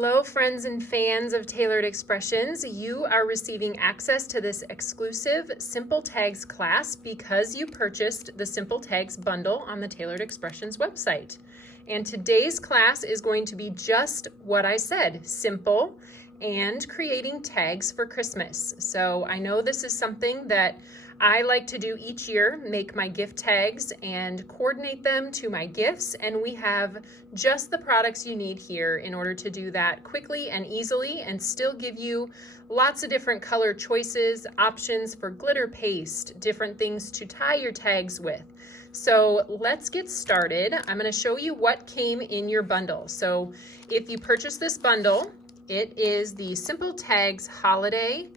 Hello, friends and fans of Tailored Expressions. You are receiving access to this exclusive Simple Tags class because you purchased the Simple Tags bundle on the Tailored Expressions website. And today's class is going to be just what I said, simple and creating tags for Christmas. So I know this is something that I like to do each year, make my gift tags and coordinate them to my gifts, and we have just the products you need here in order to do that quickly and easily and still give you lots of different color choices, options for glitter paste, different things to tie your tags with. So let's get started. I'm going to show you what came in your bundle. So if you purchase this bundle, it is the Simple Tags Holiday.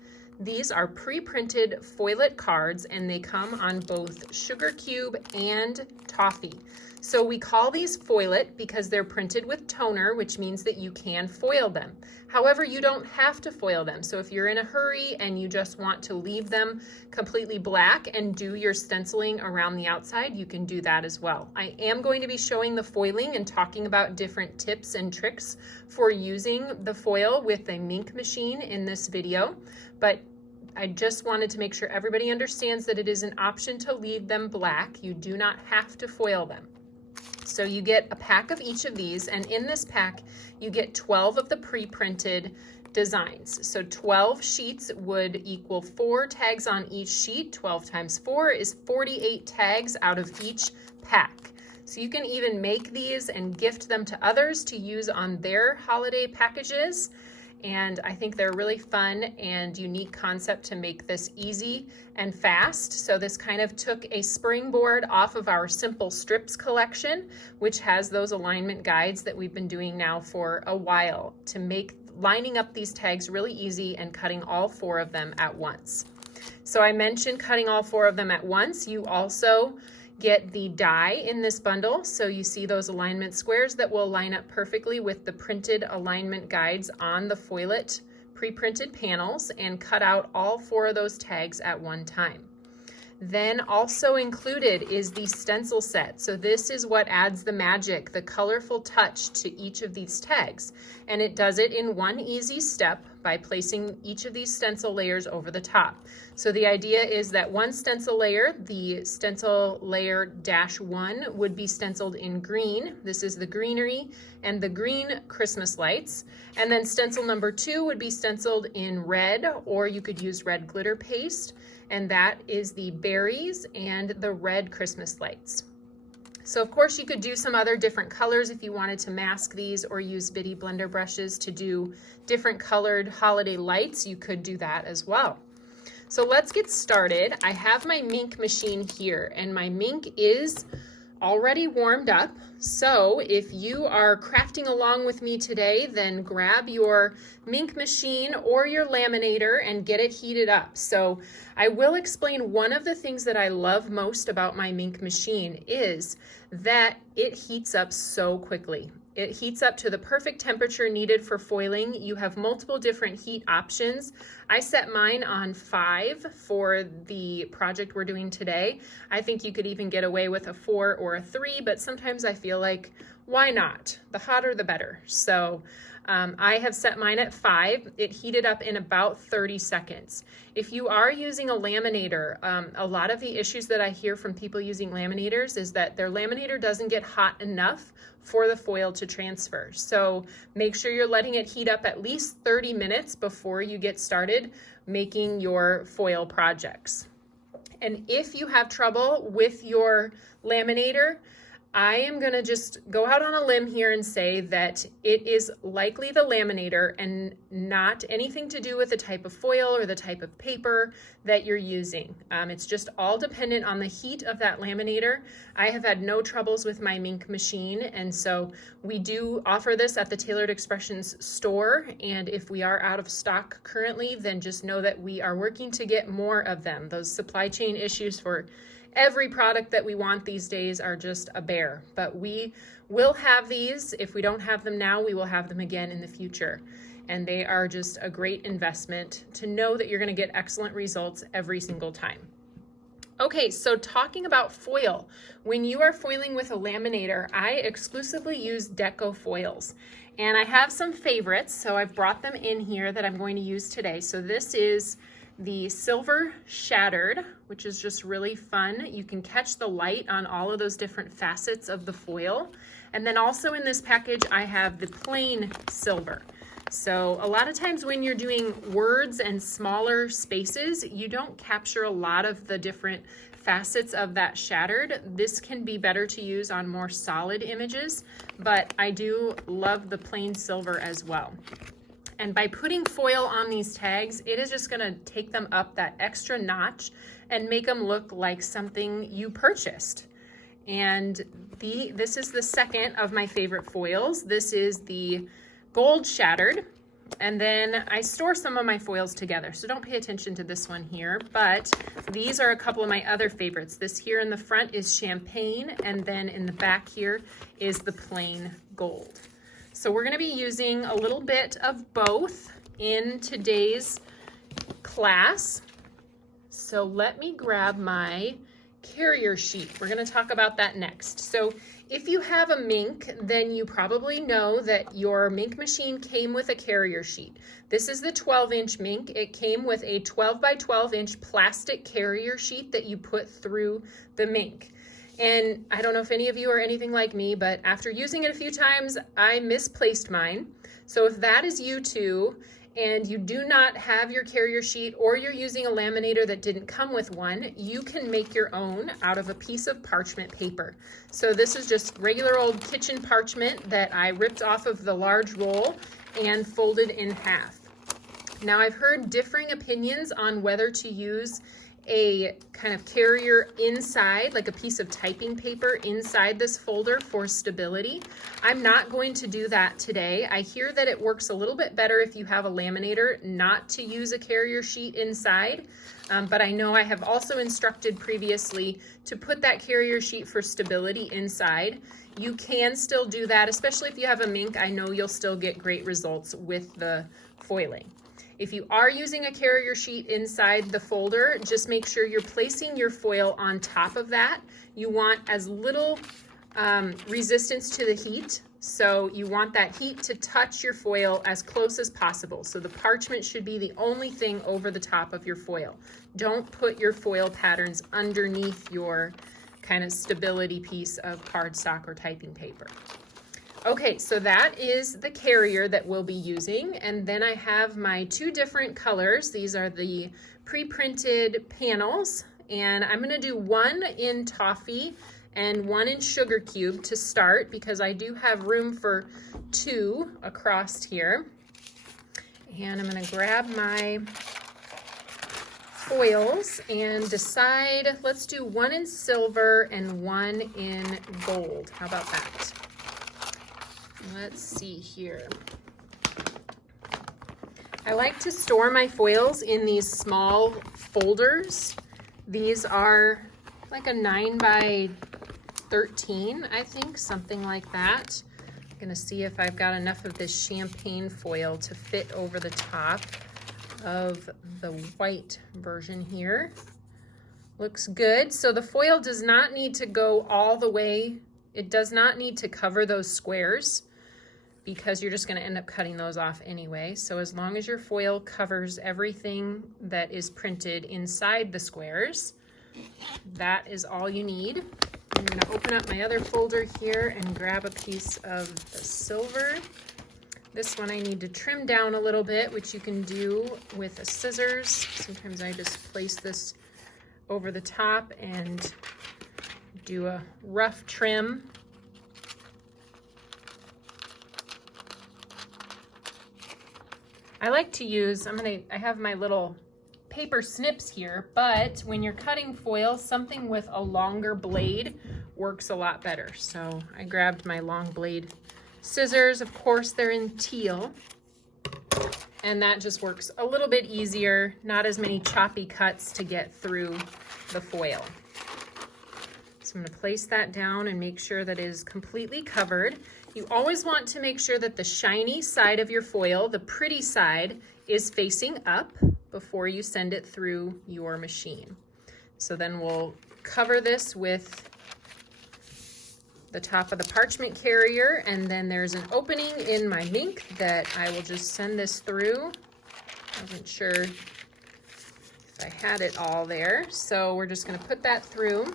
These are pre-printed foilet cards and they come on both sugar cube and toffee. So we call these foilet because they're printed with toner, which means that you can foil them. However, you don't have to foil them. So if you're in a hurry and you just want to leave them completely black and do your stenciling around the outside, you can do that as well. I am going to be showing the foiling and talking about different tips and tricks for using the foil with a Minc machine in this video, but I just wanted to make sure everybody understands that it is an option to leave them black. You do not have to foil them. So you get a pack of each of these, and in this pack you get 12 of the pre-printed designs. So 12 sheets would equal 4 tags on each sheet. 12 times 4 is 48 tags out of each pack. So you can even make these and gift them to others to use on their holiday packages. And I think they're a really fun and unique concept to make this easy and fast. So this kind of took a springboard off of our Simple Strips collection, which has those alignment guides that we've been doing now for a while to make lining up these tags really easy and cutting all 4 of them at once. So I mentioned cutting all 4 of them at once. You also get the die in this bundle, so you see those alignment squares that will line up perfectly with the printed alignment guides on the foilet pre-printed panels, and cut out all 4 of those tags at one time. Then also included is the stencil set. So this is what adds the magic, the colorful touch to each of these tags. And it does it in one easy step by placing each of these stencil layers over the top. So the idea is that one stencil layer, the stencil layer -1, would be stenciled in green. This is the greenery and the green Christmas lights. And then stencil number 2 would be stenciled in red, or you could use red glitter paste. And that is the berries and the red Christmas lights. So of course you could do some other different colors if you wanted to mask these or use bitty blender brushes to do different colored holiday lights. You could do that as well. So let's get started. I have my Minc machine here, and my Minc is already warmed up. So if you are crafting along with me today, then grab your Minc machine or your laminator and get it heated up. So I will explain one of the things that I love most about my Minc machine is that it heats up so quickly. It heats up to the perfect temperature needed for foiling. You have multiple different heat options. I set mine on 5 for the project we're doing today. I think you could even get away with a 4 or a 3, but sometimes I feel like, why not? The hotter the better. So I have set mine at 5. It heated up in about 30 seconds. If you are using a laminator, a lot of the issues that I hear from people using laminators is that their laminator doesn't get hot enough for the foil to transfer. So make sure you're letting it heat up at least 30 minutes before you get started making your foil projects. And if you have trouble with your laminator, I am going to just go out on a limb here and say that it is likely the laminator and not anything to do with the type of foil or the type of paper that you're using. It's just all dependent on the heat of that laminator. I have had no troubles with my Minc machine, and so we do offer this at the Tailored Expressions store, and if we are out of stock currently, then just know that we are working to get more of them. Those supply chain issues for every product that we want these days are just a bear, but we will have these. If we don't have them now, we will have them again in the future. And they are just a great investment to know that you're going to get excellent results every single time. Okay, so talking about foil, when you are foiling with a laminator, I exclusively use Deco foils. And I have some favorites, so I've brought them in here that I'm going to use today. So this is the Silver Shattered, which is just really fun. You can catch the light on all of those different facets of the foil. And then also in this package, I have the Plain Silver. So a lot of times when you're doing words and smaller spaces, you don't capture a lot of the different facets of that shattered. This can be better to use on more solid images, but I do love the Plain Silver as well. And by putting foil on these tags, it is just gonna take them up that extra notch and make them look like something you purchased. And this is the second of my favorite foils. This is the Gold Shattered. And then I store some of my foils together, so don't pay attention to this one here, but these are a couple of my other favorites. This here in the front is Champagne, and then in the back here is the Plain Gold. So we're gonna be using a little bit of both in today's class. So let me grab my carrier sheet. We're gonna talk about that next. So if you have a Minc, then you probably know that your Minc machine came with a carrier sheet. This is the 12-inch Minc. It came with a 12 by 12-inch plastic carrier sheet that you put through the Minc. And I don't know if any of you are anything like me, but after using it a few times, I misplaced mine. So if that is you too, and you do not have your carrier sheet, or you're using a laminator that didn't come with one, you can make your own out of a piece of parchment paper. So this is just regular old kitchen parchment that I ripped off of the large roll and folded in half. Now I've heard differing opinions on whether to use a kind of carrier inside, like a piece of typing paper inside this folder for stability. I'm not going to do that today. I hear that it works a little bit better if you have a laminator not to use a carrier sheet inside, but I know I have also instructed previously to put that carrier sheet for stability inside. You can still do that, especially if you have a Minc. I know you'll still get great results with the foiling. If you are using a carrier sheet inside the folder, just make sure you're placing your foil on top of that. You want as little resistance to the heat, so you want that heat to touch your foil as close as possible. So the parchment should be the only thing over the top of your foil. Don't put your foil patterns underneath your kind of stability piece of cardstock or typing paper. Okay, so that is the carrier that we'll be using, and then I have my two different colors. These are the pre-printed panels, and I'm gonna do one in toffee and one in sugar cube to start, because I do have room for two across here. And I'm gonna grab my foils and decide, let's do one in silver and one in gold. How about that? Let's see here. I like to store my foils in these small folders. These are like a 9 by 13, I think, something like that. I'm gonna see if I've got enough of this champagne foil to fit over the top of the white version here. Looks good. So the foil does not need to go all the way. It does not need to cover those squares, because you're just going to end up cutting those off anyway. So as long as your foil covers everything that is printed inside the squares, that is all you need. I'm going to open up my other folder here and grab a piece of the silver. This one I need to trim down a little bit, which you can do with a scissors. Sometimes I just place this over the top and do a rough trim. I like to use, I have my little paper snips here, but when you're cutting foil, something with a longer blade works a lot better. So I grabbed my long blade scissors. Of course, they're in teal, and that just works a little bit easier. Not as many choppy cuts to get through the foil. So I'm going to place that down and make sure that it is completely covered. You always want to make sure that the shiny side of your foil, the pretty side, is facing up before you send it through your machine. So then we'll cover this with the top of the parchment carrier, and then there's an opening in my Minc that I will just send this through. I wasn't sure if I had it all there, so we're just going to put that through.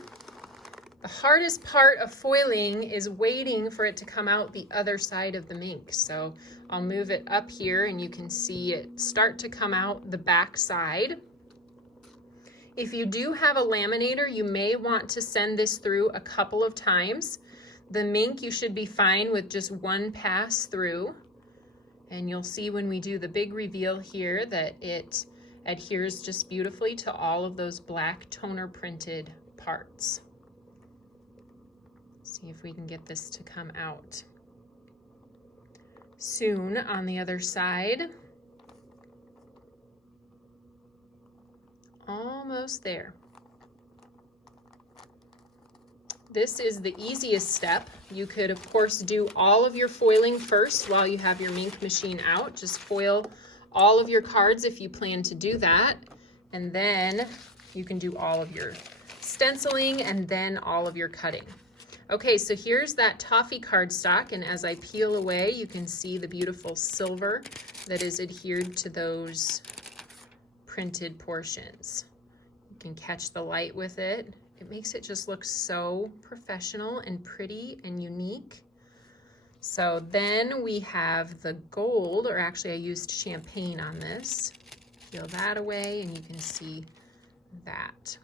The hardest part of foiling is waiting for it to come out the other side of the Minc. So I'll move it up here and you can see it start to come out the back side. If you do have a laminator, you may want to send this through a couple of times. The Minc, you should be fine with just one pass through. And you'll see when we do the big reveal here that it adheres just beautifully to all of those black toner printed parts. See if we can get this to come out soon on the other side. Almost there. This is the easiest step. You could, of course, do all of your foiling first while you have your Minc machine out. Just foil all of your cards if you plan to do that. And then you can do all of your stenciling and then all of your cutting. Okay, so here's that toffee cardstock, and as I peel away, you can see the beautiful silver that is adhered to those printed portions. You can catch the light with it. It makes it just look so professional and pretty and unique. So then we have the gold, or actually I used champagne on this. Peel that away and you can see that.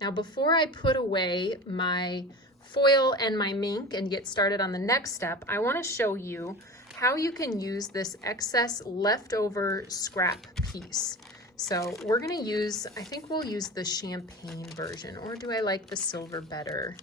Now before I put away my foil and my Minc and get started on the next step, I want to show you how you can use this excess leftover scrap piece. So we're going to use, I think we'll use the champagne version, or do I like the silver better?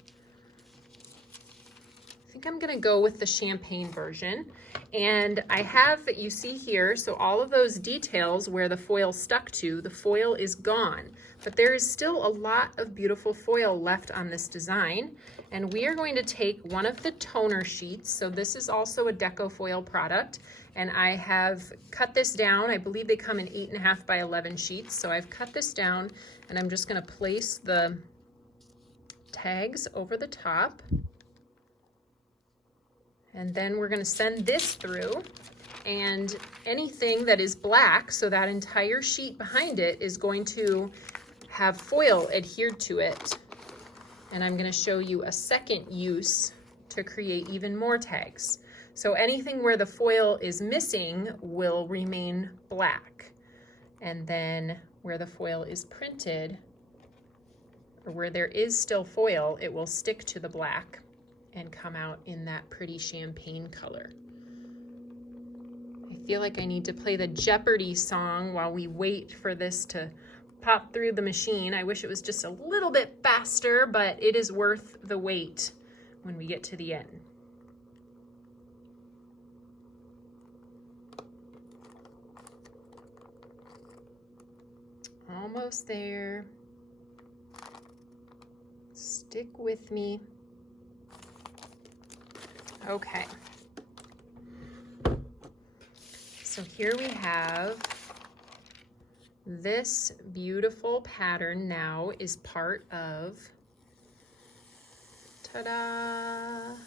I think I'm going to go with the champagne version. And I have, you see here, so all of those details where the foil stuck to, the foil is gone. But there is still a lot of beautiful foil left on this design. And we are going to take one of the toner sheets. So this is also a Decofoil product. And I have cut this down. I believe they come in 8.5 by 11 sheets. So I've cut this down and I'm just going to place the tags over the top. And then we're going to send this through, and anything that is black, so that entire sheet behind it is going to have foil adhered to it. And I'm going to show you a second use to create even more tags. So anything where the foil is missing will remain black. And then where the foil is printed, or where there is still foil, it will stick to the black and come out in that pretty champagne color. I feel like I need to play the Jeopardy song while we wait for this to pop through the machine. I wish it was just a little bit faster, but it is worth the wait when we get to the end. Almost there. Stick with me. Okay, so here we have this beautiful pattern now is part of, ta-da,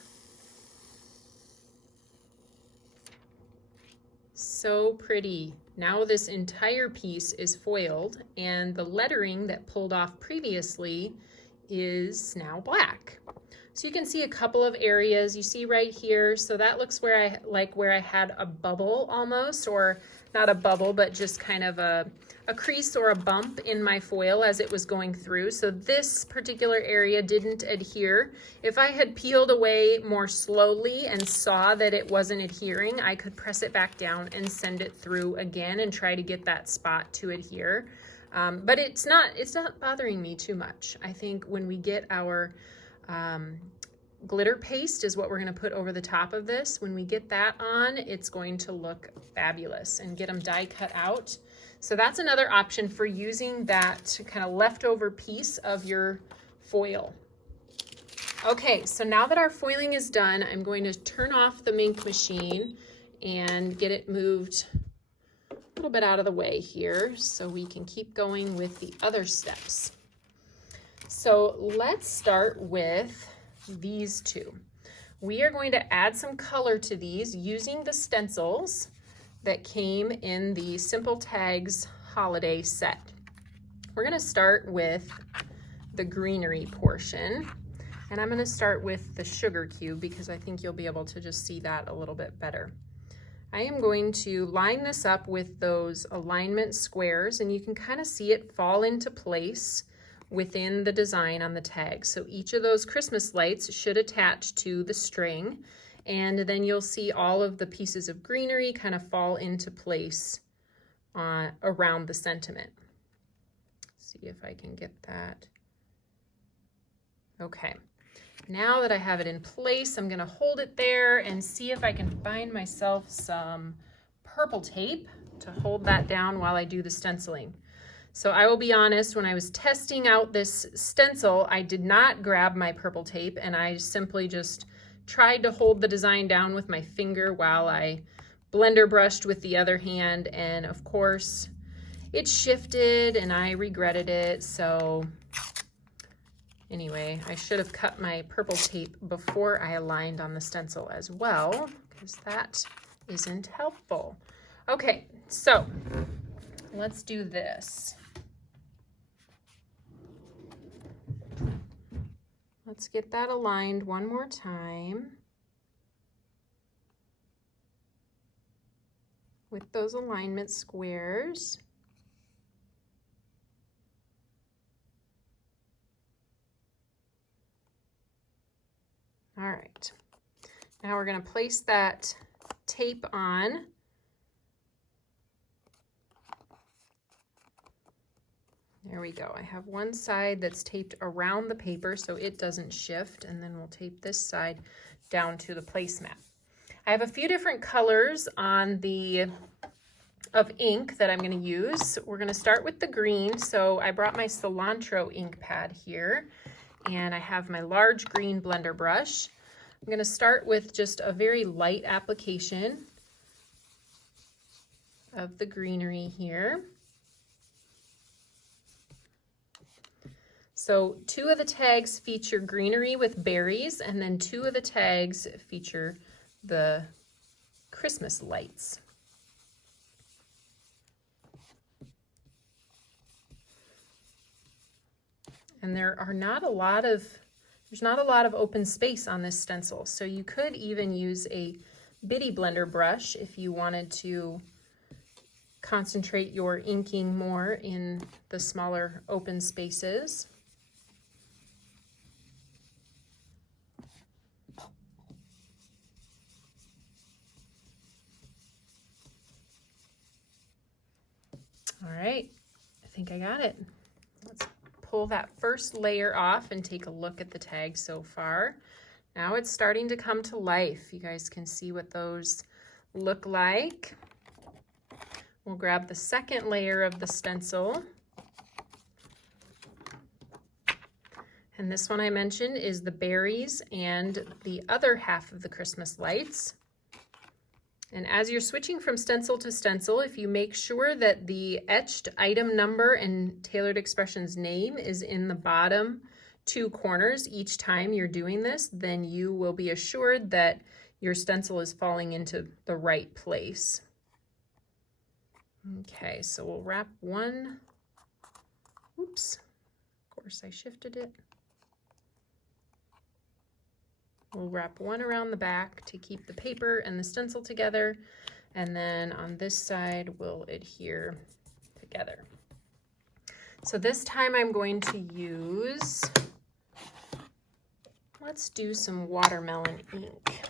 so pretty. Now this entire piece is foiled and the lettering that pulled off previously is now black. So you can see a couple of areas. You see right here, so that looks where I had a bubble almost, or not a bubble, but just kind of a crease or a bump in my foil as it was going through. So this particular area didn't adhere. If I had peeled away more slowly and saw that it wasn't adhering, I could press it back down and send it through again and try to get that spot to adhere. But it's not bothering me too much. I think when we get our glitter paste is what we're going to put over the top of this. When we get that on, it's going to look fabulous, and get them die cut out. So that's another option for using that kind of leftover piece of your foil. Okay, so now that our foiling is done, I'm going to turn off the Minc machine and get it moved a little bit out of the way here so we can keep going with the other steps. So let's start with these two. We are going to add some color to these using the stencils that came in the Simple Tags holiday set. We're going to start with the greenery portion, and I'm going to start with the sugar cube because I think you'll be able to just see that a little bit better. I am going to line this up with those alignment squares, and you can kind of see it fall into place within the design on the tag. So each of those Christmas lights should attach to the string, and then you'll see all of the pieces of greenery kind of fall into place around the sentiment. See if I can get that. Okay. Now that I have it in place, I'm gonna hold it there and see if I can find myself some purple tape to hold that down while I do the stenciling. So I will be honest, when I was testing out this stencil, I did not grab my purple tape, and I simply just tried to hold the design down with my finger while I blender brushed with the other hand, and of course it shifted and I regretted it. So anyway, I should have cut my purple tape before I aligned on the stencil as well, because that isn't helpful. Okay, so let's do this. Let's get that aligned one more time with those alignment squares. All right, now we're going to place that tape on. There we go. I have one side that's taped around the paper so it doesn't shift, and then we'll tape this side down to the placemat. I have a few different colors of ink that I'm going to use. We're going to start with the green. So I brought my cilantro ink pad here, and I have my large green blender brush. I'm going to start with just a very light application of the greenery here. So 2 of the tags feature greenery with berries, and then 2 of the tags feature the Christmas lights. And there's not a lot of open space on this stencil, so you could even use a bitty blender brush if you wanted to concentrate your inking more in the smaller open spaces. All right, I think I got it. Let's pull that first layer off and take a look at the tag so far. Now it's starting to come to life. You guys can see what those look like. We'll grab the second layer of the stencil. And this one I mentioned is the berries and the other half of the Christmas lights. And as you're switching from stencil to stencil, if you make sure that the etched item number and Tailored Expressions name is in the bottom 2 corners each time you're doing this, then you will be assured that your stencil is falling into the right place. Okay, so we'll wrap one. Oops, of course I shifted it. We'll wrap one around the back to keep the paper and the stencil together, and then on this side we'll adhere together. So this time I'm going to use, let's do some watermelon ink.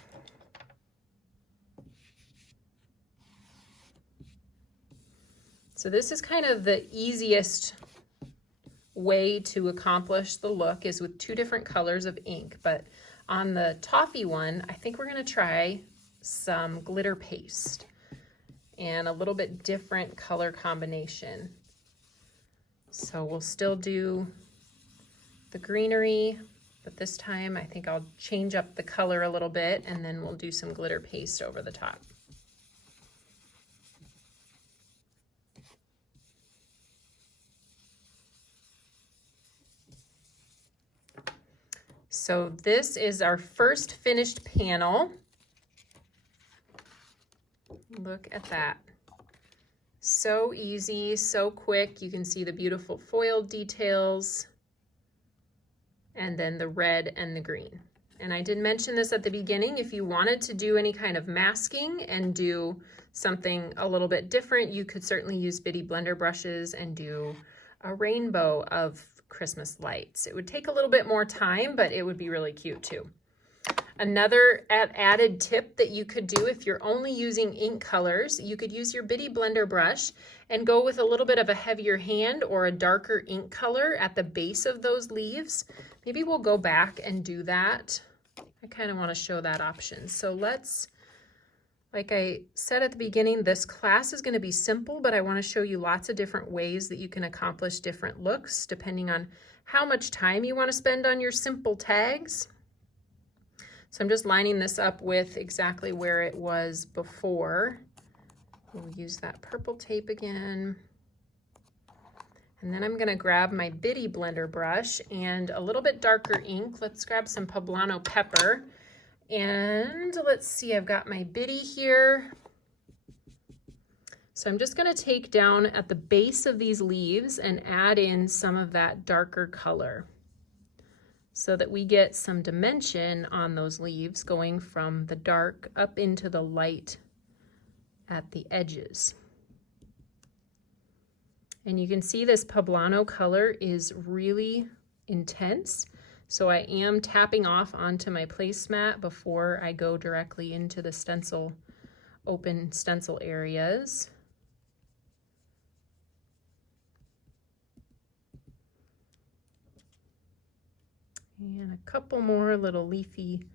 So this is kind of the easiest way to accomplish the look, is with 2 different colors of ink, but on the toffee one, I think we're going to try some glitter paste and a little bit different color combination. So we'll still do the greenery, but this time I think I'll change up the color a little bit, and then we'll do some glitter paste over the top. So this is our first finished panel. Look at that. So easy, so quick. You can see the beautiful foil details and then the red and the green. And I did mention this at the beginning, if you wanted to do any kind of masking and do something a little bit different, you could certainly use Bitty Blender brushes and do a rainbow of Christmas lights. It would take a little bit more time, but it would be really cute too. Another added tip that you could do if you're only using ink colors, you could use your Bitty Blender brush and go with a little bit of a heavier hand or a darker ink color at the base of those leaves. Maybe we'll go back and do that. I kind of want to show that option. So let's, like I said at the beginning, this class is going to be simple, but I want to show you lots of different ways that you can accomplish different looks depending on how much time you want to spend on your simple tags. So I'm just lining this up with exactly where it was before. We'll use that purple tape again. And then I'm gonna grab my Bitty Blender brush and a little bit darker ink. Let's grab some Poblano Pepper. And let's see, I've got my Bitty here. So I'm just gonna take down at the base of these leaves and add in some of that darker color so that we get some dimension on those leaves going from the dark up into the light at the edges. And you can see this Poblano color is really intense. So I am tapping off onto my placemat before I go directly into the stencil, open stencil areas. And a couple more little leafy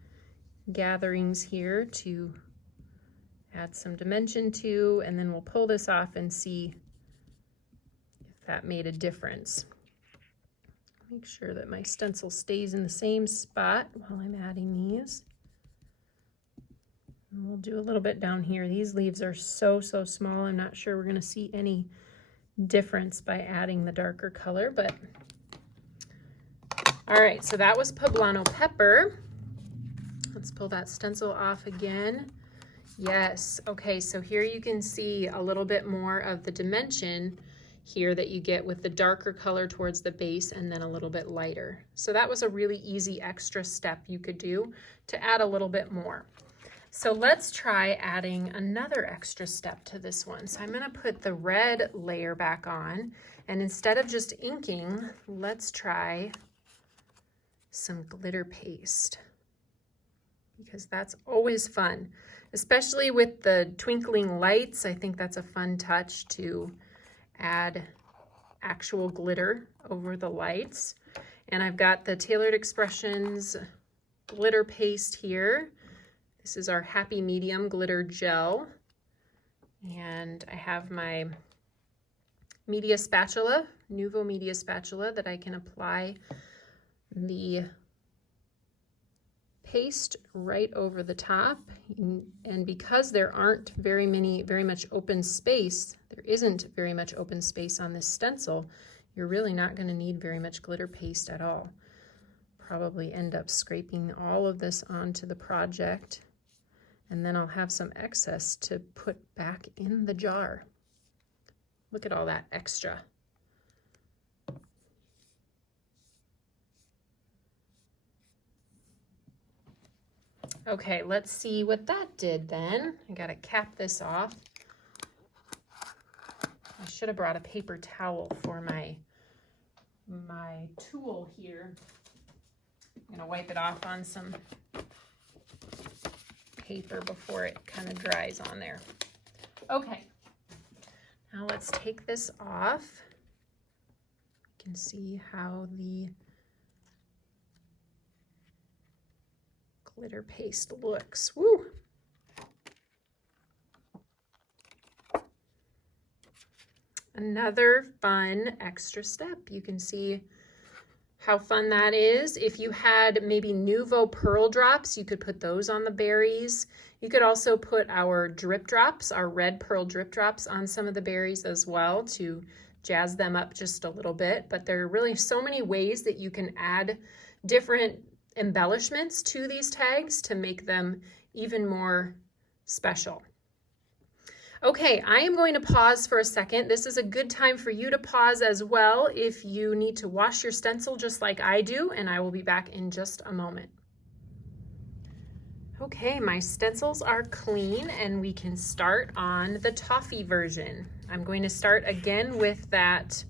gatherings here to add some dimension to, and then we'll pull this off and see if that made a difference. Make sure that my stencil stays in the same spot while I'm adding these. And we'll do a little bit down here. These leaves are so small. I'm not sure we're going to see any difference by adding the darker color, but all right, so that was Poblano Pepper. Let's pull that stencil off again. Yes, okay, so here you can see a little bit more of the dimension here that you get with the darker color towards the base and then a little bit lighter. So that was a really easy extra step you could do to add a little bit more. So let's try adding another extra step to this one. So I'm gonna put the red layer back on, and instead of just inking, let's try some glitter paste, because that's always fun, especially with the twinkling lights. I think that's a fun touch to add actual glitter over the lights. And I've got the Taylored Expressions glitter paste here. This is our Happy Medium glitter gel. And I have my media spatula, Nuvo media spatula, that I can apply the paste right over the top. And because there aren't very much open space, there isn't very much open space on this stencil, you're really not going to need very much glitter paste at all. Probably end up scraping all of this onto the project, and then I'll have some excess to put back in the jar. Look at all that extra. Okay, let's see what that did then. I gotta cap this off. I should have brought a paper towel for my tool here. I'm gonna wipe it off on some paper before it kind of dries on there. Okay, now let's take this off. You can see how the glitter paste looks. Woo! Another fun extra step. You can see how fun that is. If you had maybe Nuvo pearl drops, you could put those on the berries. You could also put our drip drops, our red pearl drip drops, on some of the berries as well to jazz them up just a little bit. But there are really so many ways that you can add different embellishments to these tags to make them even more special. Okay, I am going to pause for a second. This is a good time for you to pause as well if you need to wash your stencil just like I do, and I will be back in just a moment. Okay, my stencils are clean and we can start on the toffee version. I'm going to start again with that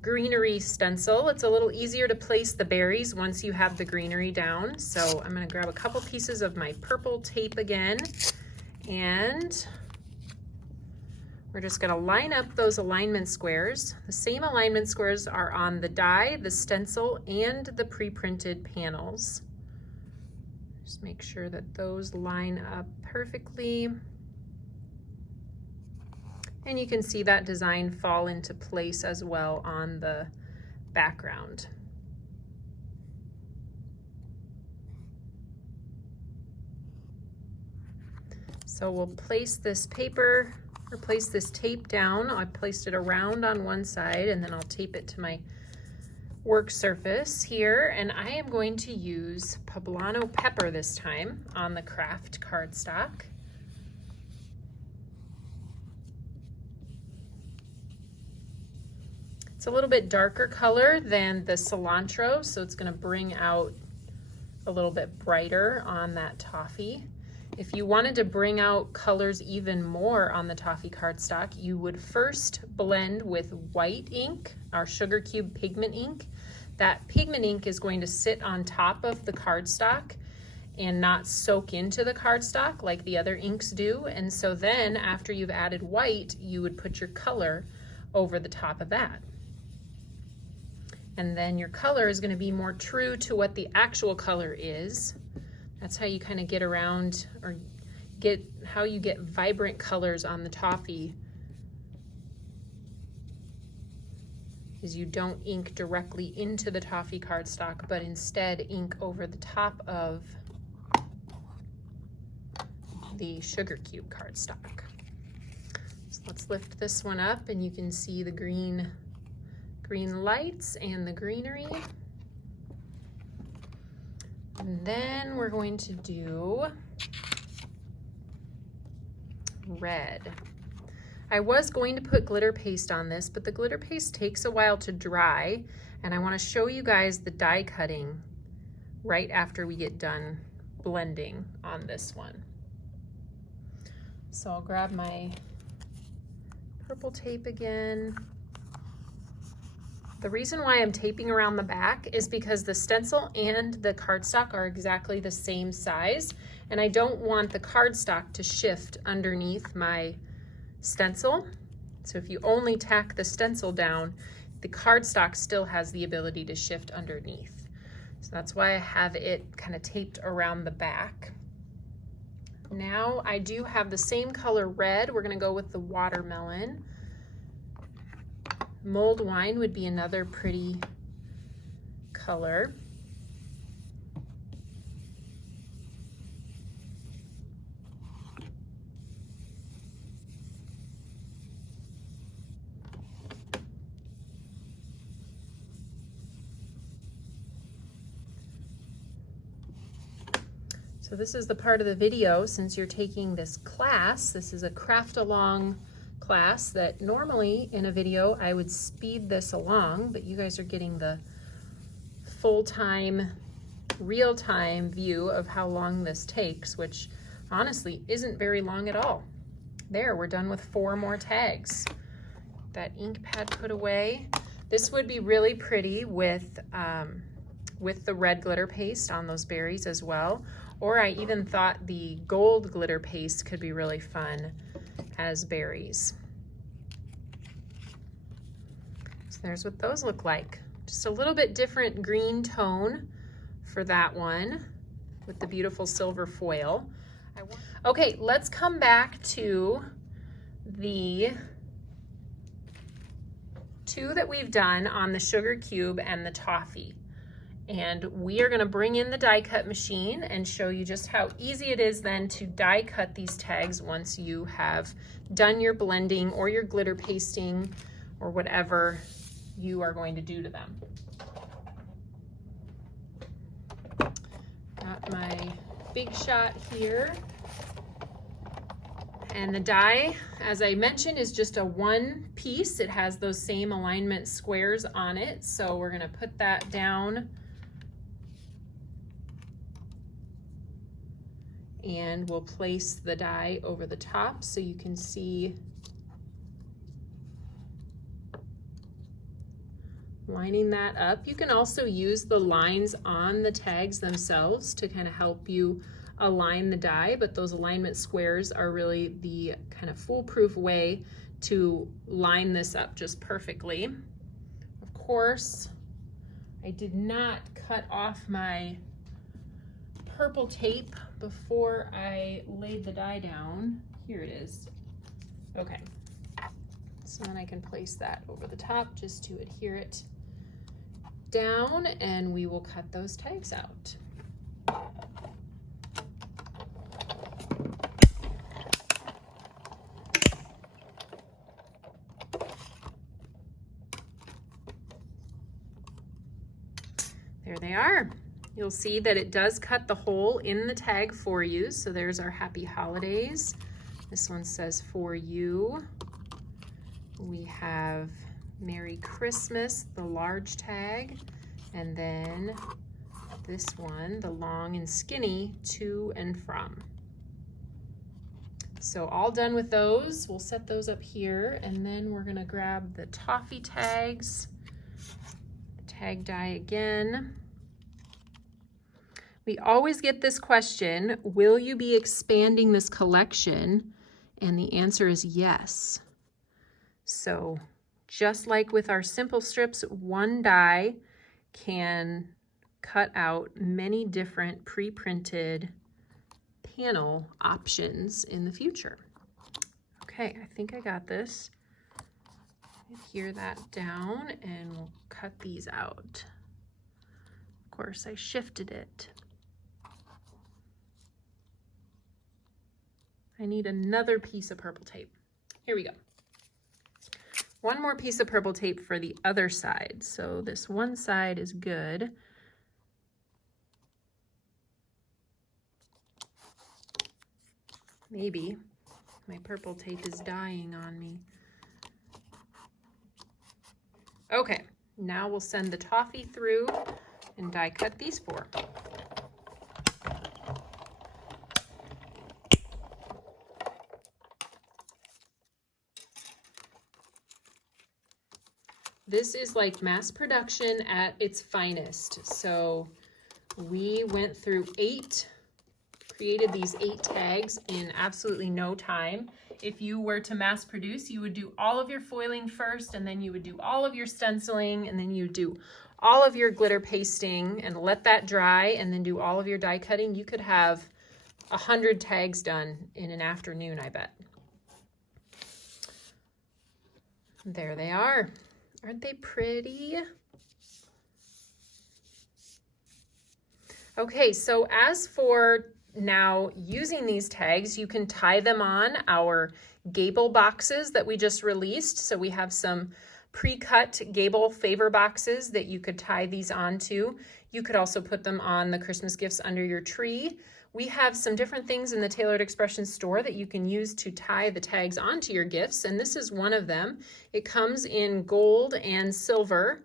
greenery stencil. It's a little easier to place the berries once you have the greenery down. So I'm going to grab a couple pieces of my purple tape again, and we're just going to line up those alignment squares. The same alignment squares are on the die, the stencil, and the pre-printed panels. Just make sure that those line up perfectly. And you can see that design fall into place as well on the background. So we'll place this paper, or place this tape down. I placed it around on one side, and then I'll tape it to my work surface here, and I am going to use Poblano Pepper this time on the craft cardstock. It's a little bit darker color than the cilantro, so it's going to bring out a little bit brighter on that toffee. If you wanted to bring out colors even more on the toffee cardstock, you would first blend with white ink, our Sugar Cube pigment ink. That pigment ink is going to sit on top of the cardstock and not soak into the cardstock like the other inks do. And so then after you've added white, you would put your color over the top of that. And then your color is going to be more true to what the actual color is. That's how you kind of get around, or how you get vibrant colors on the toffee, is you don't ink directly into the toffee cardstock, but instead ink over the top of the Sugar Cube cardstock. So let's lift this one up and you can see the green lights and the greenery. And then we're going to do red. I was going to put glitter paste on this, but the glitter paste takes a while to dry, and I want to show you guys the die cutting right after we get done blending on this one. So I'll grab my purple tape again. The reason why I'm taping around the back is because the stencil and the cardstock are exactly the same size, and I don't want the cardstock to shift underneath my stencil. So if you only tack the stencil down, the cardstock still has the ability to shift underneath. So that's why I have it kind of taped around the back. Now I do have the same color red. We're going to go with the watermelon. Mulled wine would be another pretty color. So this is the part of the video, since you're taking this class, this is a craft along class that normally in a video I would speed this along, but you guys are getting the full-time, real-time view of how long this takes, which honestly isn't very long at all. There, we're done with 4 more tags. That ink pad put away. This would be really pretty with the red glitter paste on those berries as well. Or I even thought the gold glitter paste could be really fun as berries. So there's what those look like. Just a little bit different green tone for that one with the beautiful silver foil. Okay, let's come back to the 2 that we've done on the Sugar Cube and the toffee. And we are going to bring in the die cut machine and show you just how easy it is then to die cut these tags once you have done your blending or your glitter pasting or whatever you are going to do to them. got my Big Shot here. And the die, as I mentioned, is just a one piece. It has those same alignment squares on it. So we're gonna put that down. And we'll place the die over the top so you can see lining that up. You can also use the lines on the tags themselves to kind of help you align the die, but those alignment squares are really the kind of foolproof way to line this up just perfectly. Of course, I did not cut off my purple tape before I laid the die down. Here it is. Okay, so then I can place that over the top just to adhere it down, and we will cut those tags out. There they are. You'll see that it does cut the hole in the tag for you. So there's our Happy Holidays. This one says for you. We have Merry Christmas, the large tag. And then this one, the long and skinny, to and from. So all done with those. We'll set those up here, and then we're gonna grab the toffee tags, the tag die again. We always get this question, will you be expanding this collection? And the answer is yes. So just like with our simple strips, one die can cut out many different pre-printed panel options in the future. Okay, I think I got this. Adhere that down and we'll cut these out. Of course, I shifted it. I need another piece of purple tape. Here we go. One more piece of purple tape for the other side. So this one side is good. Maybe my purple tape is dying on me. Okay, now we'll send the toffee through and die cut these four. This is like mass production at its finest. So we went through created these 8 tags in absolutely no time. If you were to mass produce, you would do all of your foiling first, and then you would do all of your stenciling, and then you do all of your glitter pasting and let that dry, and then do all of your die cutting. You could have 100 tags done in an afternoon, I bet. There they are. Aren't they pretty? Okay, so as for now using these tags, you can tie them on our gable boxes that we just released. So we have some pre-cut gable favor boxes that you could tie these onto. You could also put them on the Christmas gifts under your tree. We have some different things in the Taylored Expressions store that you can use to tie the tags onto your gifts, and this is one of them. It comes in gold and silver.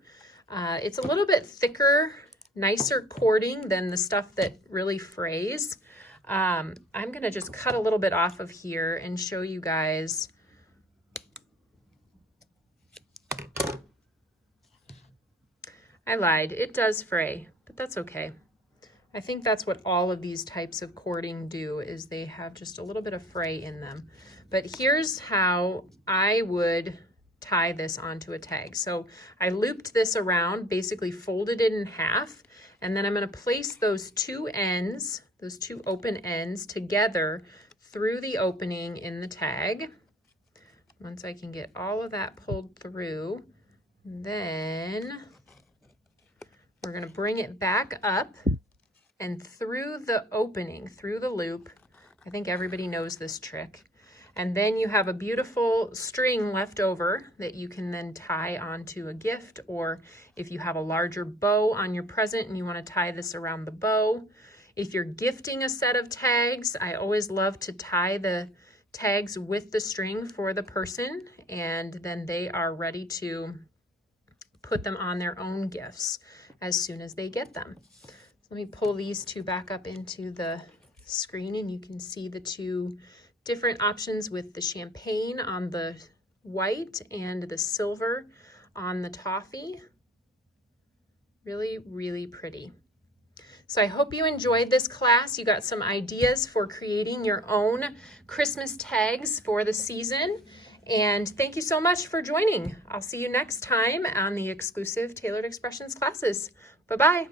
It's a little bit thicker, nicer cording than the stuff that really frays. I'm gonna just cut a little bit off of here and show you guys. I lied, it does fray, but that's okay. I think that's what all of these types of cording do, is they have just a little bit of fray in them. But here's how I would tie this onto a tag. So I looped this around, basically folded it in half, and then I'm going to place those two ends, those two open ends together through the opening in the tag. Once I can get all of that pulled through, then we're going to bring it back up and through the opening, through the loop. I think everybody knows this trick. And then you have a beautiful string left over that you can then tie onto a gift, or if you have a larger bow on your present and you want to tie this around the bow. If you're gifting a set of tags, I always love to tie the tags with the string for the person, and then they are ready to put them on their own gifts as soon as they get them. So let me pull these two back up into the screen, and you can see the two different options with the champagne on the white and the silver on the toffee. Really, really pretty. So I hope you enjoyed this class. You got some ideas for creating your own Christmas tags for the season. And thank you so much for joining. I'll see you next time on the exclusive Tailored Expressions classes. Bye-bye.